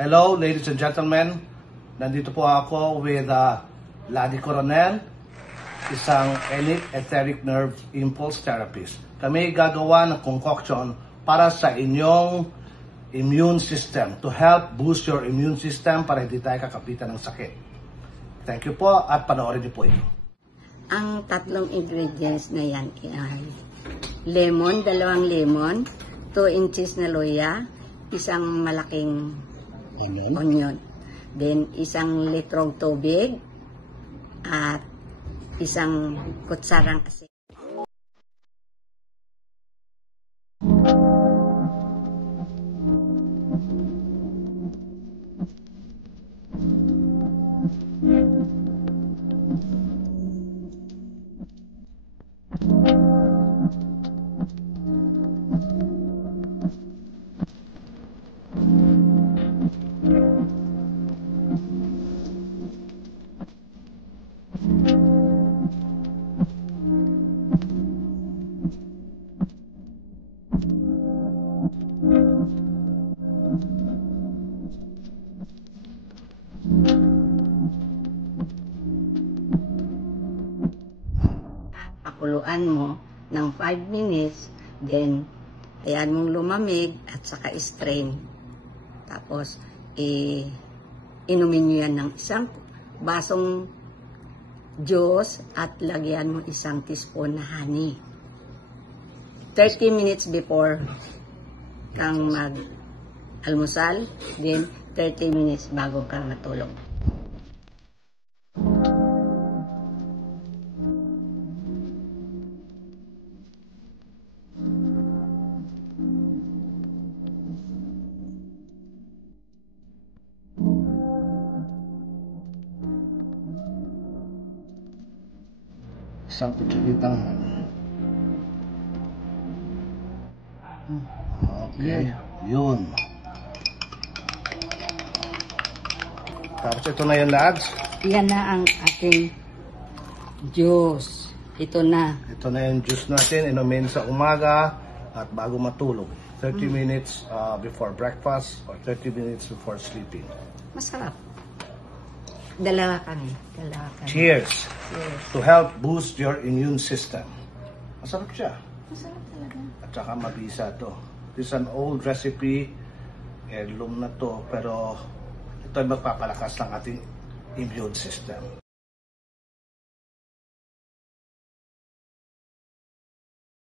Hello, ladies and gentlemen. Nandito po ako with Ladi Coronel, isang elite etheric nerve impulse therapist. Kami gagawa ng concoction para sa inyong immune system, to help boost your immune system para hindi tayo kakapitan ng sakit. Thank you po at panoorin niyo po ito. Ang tatlong ingredients na yan ay lemon, 2 lemon, 2 inches na luya, isang malaking onion. Then, 1 litrong tubig at 1 kutsarang asin. Pakuluan mo ng 5 minutes, then ayan mong lumamig at saka strain. Tapos inumin nyo yan ng 1 basong juice at lagyan mo 1 teaspoon na honey. 30 minutes before kang mag-almusal, then 30 minutes bago ka matulog. Isang kutsalitang okay, yun. Tapos ito na yung lads. Yan na ang ating juice. Ito na. Ito na yung juice natin. Inumin sa umaga at bago matulog. 30 minutes before breakfast or 30 minutes before sleeping. Masarap. Dalawa kami. Cheers! Cheers. To help boost your immune system. Masarap siya. Masarap talaga. At saka mabisa to. This is an old recipe. Heirloom na to. Pero ito ay magpapalakas ng ating immune system.